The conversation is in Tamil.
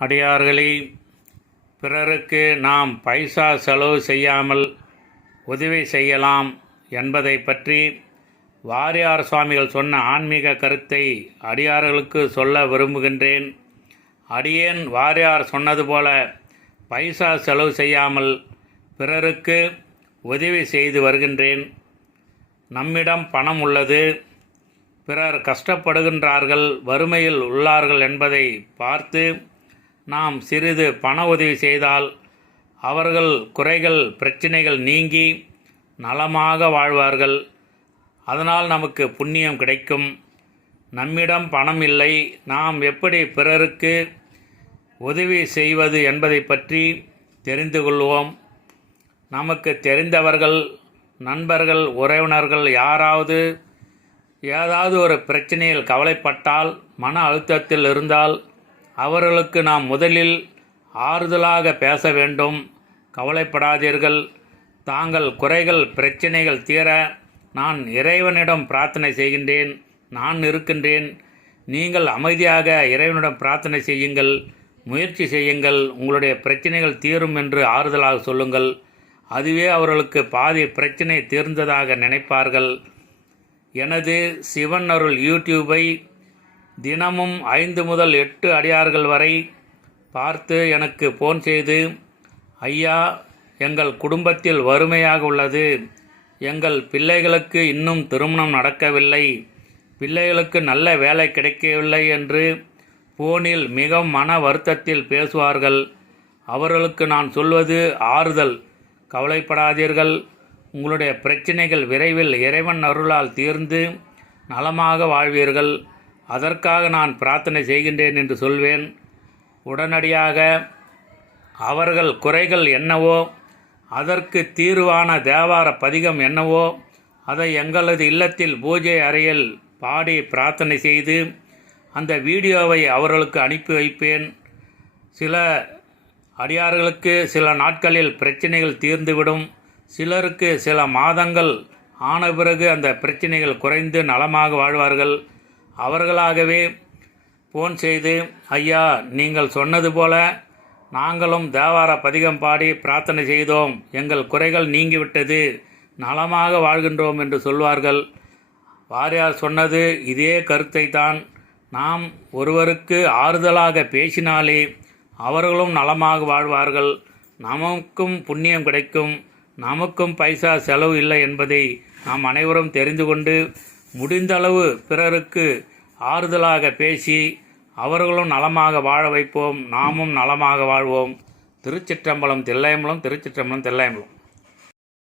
அடியார்களே, பிறருக்கு நாம் பைசா செலவு செய்யாமல் உதவி செய்யலாம் என்பதை பற்றி வாரியார் சுவாமிகள் சொன்ன ஆன்மீக கருத்தை அடியார்களுக்கு சொல்ல விரும்புகின்றேன். அடியேன் வாரியார் சொன்னது போல பைசா செலவு செய்யாமல் பிறருக்கு உதவி செய்து வருகின்றேன். நம்மிடம் பணம் உள்ளது, பிறர் கஷ்டப்படுகின்றார்கள், வறுமையில் உள்ளார்கள் என்பதை பார்த்து நாம் சிறிது பண உதவி செய்தால் அவர்கள் குறைகள் பிரச்சனைகள் நீங்கி நலமாக வாழ்வார்கள். அதனால் நமக்கு புண்ணியம் கிடைக்கும். நம்மிடம் பணம் இல்லை, நாம் எப்படி பிறருக்கு உதவி செய்வது என்பதை பற்றி தெரிந்து கொள்வோம். நமக்கு தெரிந்தவர்கள், நண்பர்கள், உறவினர்கள் யாராவது ஏதாவது ஒரு பிரச்சனையில் கவலைப்பட்டால், மன அழுத்தத்தில் இருந்தால் அவர்களுக்கு நாம் முதலில் ஆறுதலாக பேச வேண்டும். கவலைப்படாதீர்கள், தாங்கள் குறைகள் பிரச்சனைகள் தீர நான் இறைவனிடம் பிரார்த்தனை செய்கின்றேன், நான் இருக்கின்றேன். நீங்கள் அமைதியாக இறைவனிடம் பிரார்த்தனை செய்யுங்கள், முயற்சி செய்யுங்கள், உங்களுடைய பிரச்சனைகள் தீரும் என்று ஆறுதலாக சொல்லுங்கள். அதுவே அவர்களுக்கு பாதி பிரச்சனை தீர்ந்ததாக நினைப்பார்கள். எனது சிவன் அருள் யூடியூபை தினமும் 5 முதல் 8 அடியார்கள் வரை பார்த்து எனக்கு ஃபோன் செய்து, ஐயா, எங்கள் குடும்பத்தில் வறுமையாக உள்ளது, எங்கள் பிள்ளைகளுக்கு இன்னும் திருமணம் நடக்கவில்லை, பிள்ளைகளுக்கு நல்ல வேலை கிடைக்கவில்லை என்று ஃபோனில் மிகவும் மன வருத்தத்தில் பேசுவார்கள். அவர்களுக்கு நான் சொல்வது ஆறுதல். கவலைப்படாதீர்கள், உங்களுடைய பிரச்சனைகள் விரைவில் இறைவன் அருளால் தீர்ந்து நலமாக வாழ்வீர்கள். அதற்காக நான் பிரார்த்தனை செய்கின்றேன் என்று சொல்வேன். உடனடியாக அவர்கள் குறைகள் என்னவோ, அதற்கு தீர்வான தேவார பதிகம் என்னவோ அதை எங்களது இல்லத்தில் பூஜை அறையில் பாடி பிரார்த்தனை செய்து அந்த வீடியோவை அவர்களுக்கு அனுப்பி வைப்பேன். சில அடியார்களுக்கு சில நாட்களில் பிரச்சனைகள் தீர்ந்துவிடும். சிலருக்கு சில மாதங்கள் ஆன பிறகு அந்த பிரச்சனைகள் குறைந்து நலமாக வாழ்வார்கள். அவர்களாகவே ஃபோன் செய்து, ஐயா, நீங்கள் சொன்னது போல நாங்களும் தேவார பதிகம் பாடி பிரார்த்தனை செய்தோம், எங்கள் குறைகள் நீங்கிவிட்டது, நலமாக வாழ்கின்றோம் என்று சொல்வார்கள். வாரியார் சொன்னது இதே கருத்தை தான். நாம் ஒருவருக்கு ஆறுதலாக பேசினாலே அவர்களும் நலமாக வாழ்வார்கள். நமக்கும் புண்ணியம் கிடைக்கும், நமக்கும் பைசா செலவு இல்லை என்பதை நாம் அனைவரும் தெரிந்து கொண்டு முடிந்தளவு பிறருக்கு ஆறுதலாக பேசி அவர்களும் நலமாக வாழ வைப்போம், நாமும் நலமாக வாழ்வோம். திருச்சிற்றம்பலம் தில்லையம்பலம், திருச்சிற்றம்பலம் தில்லையம்பலம்.